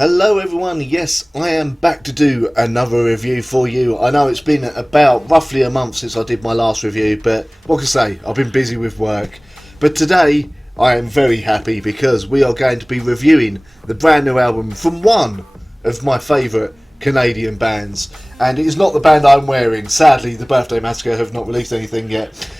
Hello everyone, yes, I am back to do another review for you. I know it's been about roughly a month since I did my last review, but what can I say, I've been busy with work. But today, I am very happy because we are going to be reviewing the brand new album from one of my favourite Canadian bands. And it is not the band I'm wearing. Sadly, the Birthday Massacre have not released anything yet.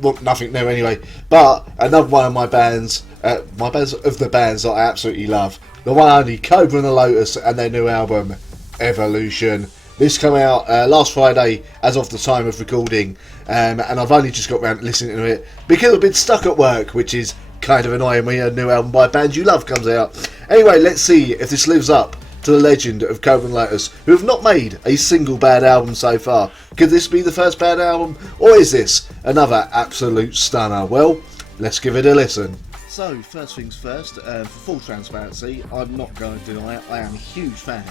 Well, nothing new anyway. But another one of my bands of the bands that I absolutely love. The one and only Kobra and the Lotus and their new album, Evolution. This came out last Friday as of the time of recording, and I've only just got around to listening to it because I've been stuck at work, which is kind of annoying when a new album by a band you love comes out. Anyway, let's see if this lives up to the legend of Kobra and Lotus, who have not made a single bad album so far. Could this be the first bad album, or is this another absolute stunner? Well, let's give it a listen. So, first things first, for full transparency, I'm not going to deny it, I am a huge fan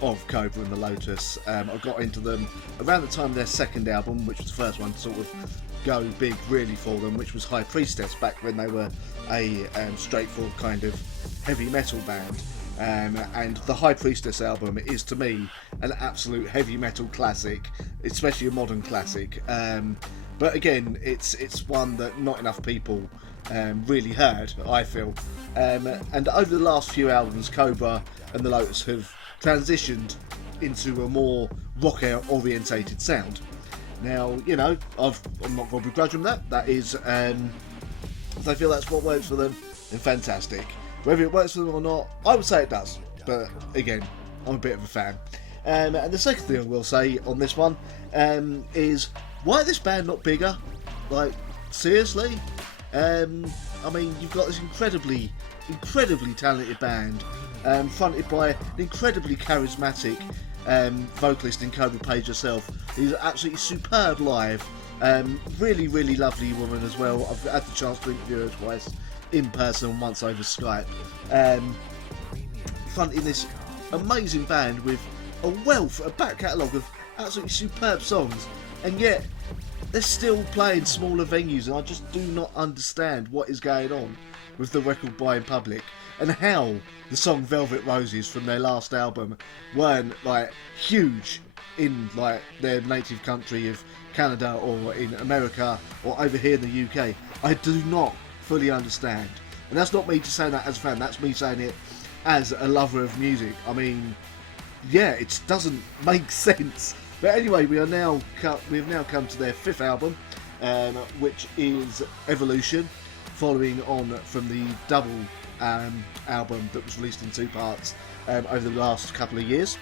of Kobra and the Lotus. I got into them around the time of their second album, which was the first one to sort of go big really for them, which was High Priestess, back when they were a straightforward kind of heavy metal band. And the High Priestess album is, to me, an absolute heavy metal classic, especially a modern classic. But again, it's one that not enough people really heard, I feel. And over the last few albums, Kobra and the Lotus have transitioned into a more rock-orientated sound. Now, you know, I'm not going to begrudge them that. That is, if they feel that's what works for them, then fantastic. Whether it works for them or not, I would say it does. But again, I'm a bit of a fan. And the second thing I will say on this one is, why is this band not bigger? Like, seriously? I mean, you've got this incredibly talented band, fronted by an incredibly charismatic vocalist in Kobra Page herself. She's absolutely superb live. Really lovely woman as well. I've had the chance to interview her twice in person and once over Skype. Fronting this amazing band with a back catalogue of absolutely superb songs, and yet they're still playing smaller venues, and I just do not understand what is going on with the record buying public, and how the song Velvet Roses from their last album weren't like huge in like their native country of Canada or in America or over here in the UK. I do not fully understand, and that's not me just saying that as a fan, that's me saying it as a lover of music. I mean, yeah, it doesn't make sense. But anyway, we have now come to their fifth album, which is Evolution, following on from the double album that was released in two parts over the last couple of years.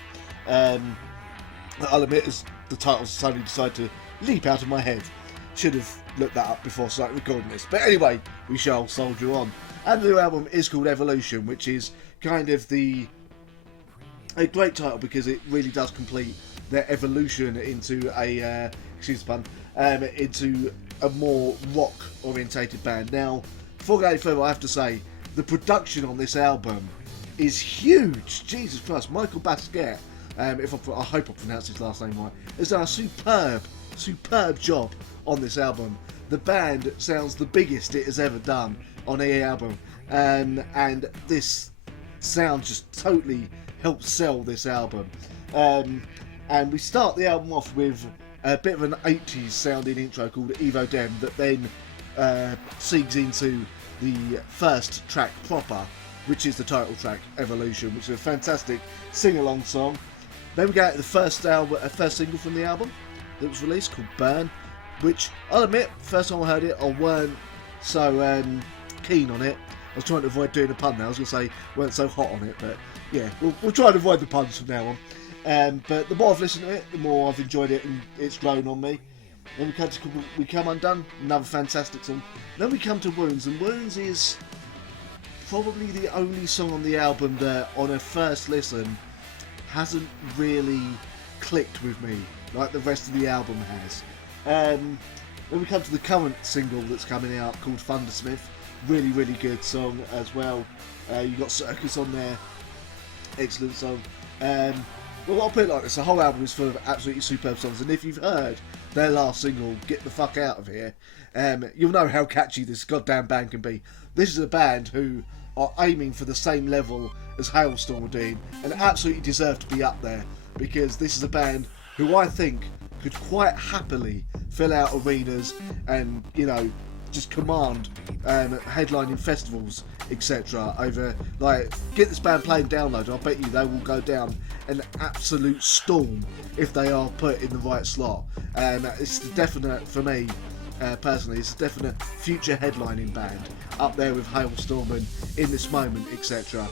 I'll admit, as the title suddenly decided to leap out of my head. Should have looked that up before I started recording this. But anyway, we shall soldier on. And the new album is called Evolution, which is kind of a great title because it really does complete their evolution into into a more rock-orientated band. Now, before going further, I have to say the production on this album is huge. Jesus Christ, Michael Basquiat, I hope I pronounced his last name right, has done a superb job on this album. The band sounds the biggest it has ever done on any album, and this sound just totally helps sell this album. And we start the album off with a bit of an 80s sounding intro called Evo Dem that then segues into the first track proper, which is the title track Evolution, which is a fantastic sing-along song. Then we go to the first single from the album that was released called Burn, which I'll admit, first time I heard it, I weren't so keen on it. I was trying to avoid doing a pun now. I was going to say weren't so hot on it, but yeah, we'll try and avoid the puns from now on. But the more I've listened to it, the more I've enjoyed it, and it's grown on me. Then we come undone, another fantastic song. Then we come to Wounds, and Wounds is probably the only song on the album that, on a first listen, hasn't really clicked with me like the rest of the album has. Then we come to the current single that's coming out called Thundersmith. Really good song as well. You got Circus on there, excellent song. Well, I'll put it like this, the whole album is full of absolutely superb songs, and if you've heard their last single, Get the Fuck Out of Here, you'll know how catchy this goddamn band can be. This is a band who are aiming for the same level as Hailstorm are doing, and absolutely deserve to be up there, because this is a band who I think could quite happily fill out arenas and, you know, just command headlining festivals, etc. over, like, get this band playing Download, I bet you they will go down an absolute storm if they are put in the right slot. It's the definite, for me personally, it's a definite future headlining band, up there with Hailstorm and In This Moment, etc.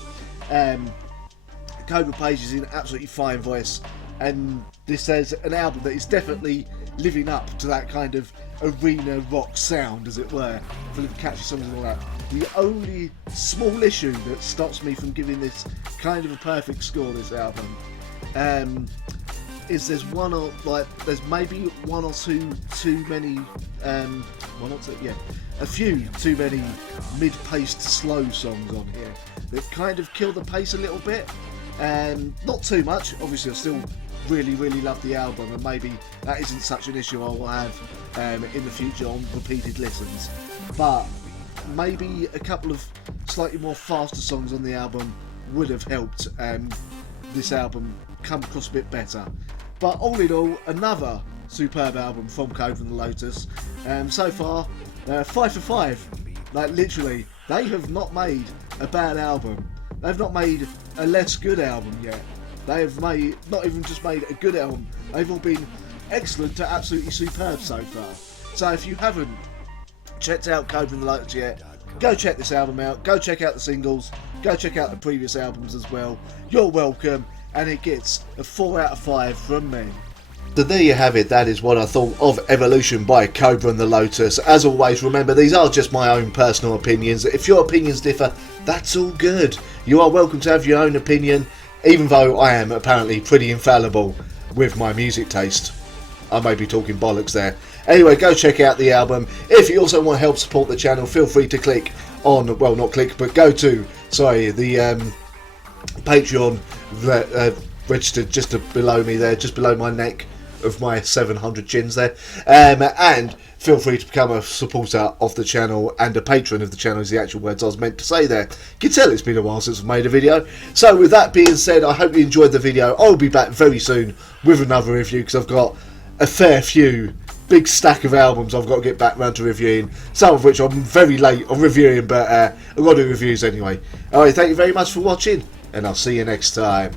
Kobra Page is in absolutely fine voice, and this is an album that is definitely living up to that kind of arena rock sound, as it were, full of catchy songs and all that. The only small issue that stops me from giving this kind of a perfect score, this album, is there's there's maybe one or two too many, a few too many mid-paced slow songs on here that kind of kill the pace a little bit. Not too much, obviously I still really love the album, and maybe that isn't such an issue I will have in the future on repeated listens, but maybe a couple of slightly more faster songs on the album would have helped this album come across a bit better. But all in all, another superb album from Kobra and the Lotus. So far, 5 for 5. Like, literally, they have not made a bad album. They've not made a less good album yet. They have made, not even just made a good album, they've all been excellent to absolutely superb so far. So if you haven't checked out Kobra and the Lotus yet, go check this album out, go check out the singles, go check out the previous albums as well. You're welcome, and it gets a 4 out of 5 from me. So there you have it, that is what I thought of Evolution by Kobra and the Lotus. As always, remember, these are just my own personal opinions. If your opinions differ, that's all good. You are welcome to have your own opinion, even though I am apparently pretty infallible with my music taste. I may be talking bollocks there. Anyway, go check out the album. If you also want to help support the channel, feel free to click on, well, not click, but go to, the Patreon registered just below me there, just below my neck of my 700 chins there, and feel free to become a supporter of the channel and a patron of the channel is the actual words I was meant to say there. You can tell it's been a while since I've made a video. So with that being said, I hope you enjoyed the video. I'll be back very soon with another review, because I've got a fair few, big stack of albums I've got to get back round to reviewing, some of which I'm very late on reviewing, but I've got to do reviews anyway. Alright, thank you very much for watching, and I'll see you next time.